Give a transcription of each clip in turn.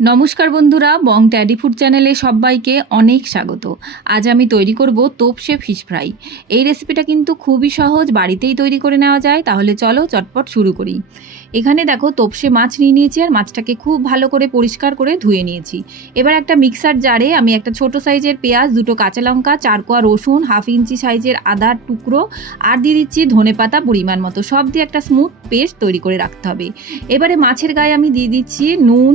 নমস্কার বন্ধুরা, বং teddy food চ্যানেলে সবাইকে অনেক স্বাগত। আজ আমি তৈরি করব তোপসে ফিশ ফ্রাই। এই রেসিপিটা কিন্তু খুবই সহজ, বাড়িতেই তৈরি করে নেওয়া যায়। তাহলে চলো চটপট শুরু করি। এখানে দেখো তোপসে মাছ নিয়ে নিয়েছি আর মাছটাকে খুব ভালো করে পরিষ্কার করে ধুয়ে নিয়েছি। এবার একটা মিক্সার জারে আমি একটা ছোট সাইজের পেঁয়াজ, দুটো কাঁচা লঙ্কা, চার কোয়া রসুন, হাফ ইঞ্চি সাইজের আদার টুকরো আর দিয়ে দিচ্ছি ধনে পাতা পরিমাণ মতো। সব দিয়ে একটা স্মুথ পেস্ট তৈরি করে রাখতে হবে। এবারে মাছের গায়ে আমি দিয়ে দিচ্ছি নুন,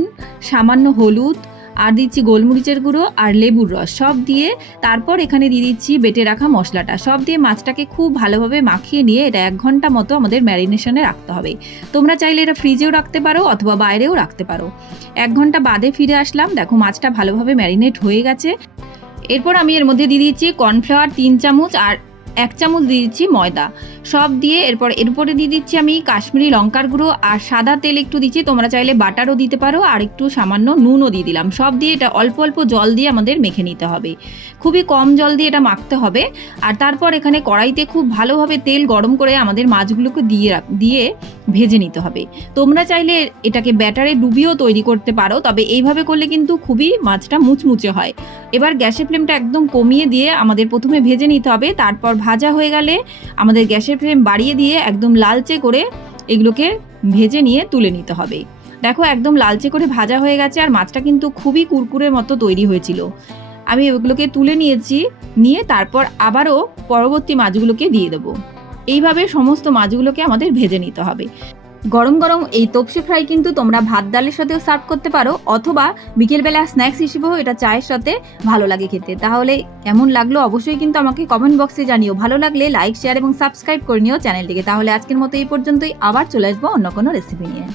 সামান্য হলুদ, আর দিচ্ছি গোলমরিচের গুঁড়ো আর লেবুর রস। সব দিয়ে তারপর এখানে দিয়ে দিচ্ছি বেটে রাখা মশলাটা। সব দিয়ে মাছটাকে খুব ভালোভাবে মাখিয়ে নিয়ে এটা এক ঘণ্টা মতো আমাদের ম্যারিনেশনে রাখতে হবে। তোমরা চাইলে এটা ফ্রিজেও রাখতে পারো অথবা বাইরেও রাখতে পারো। এক ঘণ্টা বাদে ফিরে আসলাম। দেখো মাছটা ভালোভাবে ম্যারিনেট হয়ে গেছে। এরপর আমি এর মধ্যে দিয়ে দিচ্ছি কর্নফ্লাওয়ার তিন চামচ আর এক চামচ দিয়ে দিচ্ছি ময়দা। সব দিয়ে এরপর এর উপরে দিয়ে দিচ্ছি আমি কাশ্মীরি লঙ্কার গুঁড়ো আর সাদা তেল একটু দিচ্ছি। তোমরা চাইলে বাটারও দিতে পারো আর একটু সামান্য নুনও দিয়ে দিলাম। সব দিয়ে এটা অল্প অল্প জল দিয়ে আমাদের মেখে নিতে হবে। খুবই কম জল দিয়ে এটা মাখতে হবে। আর তারপর এখানে কড়াইতে খুব ভালোভাবে তেল গরম করে আমাদের মাছগুলোকে দিয়ে দিয়ে ভেজে নিতে হবে। তোমরা চাইলে এটাকে ব্যাটারে ডুবিয়েও তৈরি করতে পারো, তবে এইভাবে করলে কিন্তু খুবই মাছটা মুচমুচে হয়। এবার গ্যাসের ফ্লেমটা একদম কমিয়ে দিয়ে আমাদের প্রথমে ভেজে নিতে হবে। তারপর ভাজা হয়ে গেলে আমাদের গ্যাসের ফ্লেম বাড়িয়ে দিয়ে একদম লালচে করে এগুলোকে ভেজে নিয়ে তুলে নিতে হবে। দেখো একদম লালচে করে ভাজা হয়ে গেছে আর মাছটা কিন্তু খুবই কুরকুরের মতো তৈরি হয়েছিল। আমি ওগুলোকে তুলে নিয়েছি, নিয়ে তারপর আবারও পরবর্তী মাছগুলোকে দিয়ে দেবো। এইভাবে সমস্ত মাছগুলোকে আমাদের ভেজে নিতে হবে। গরম গরম এই তপসি ফ্রাই কিন্তু তোমরা ভাত ডালের সাথেও সার্ভ করতে পারো, অথবা বিকেলবেলা স্ন্যাক্স হিসেবেও এটা চায়ের সাথে ভালো লাগে খেতে। তাহলে কেমন লাগল অবশ্যই কিন্তু আমাকে কমেন্ট বক্সে জানিও। ভালো লাগলে লাইক শেয়ার এবং সাবস্ক্রাইব করে নিও চ্যানেলটিকে। তাহলে আজকের মতো এই পর্যন্তই। আবার চলে আসব অন্য কোনো রেসিপি নিয়ে।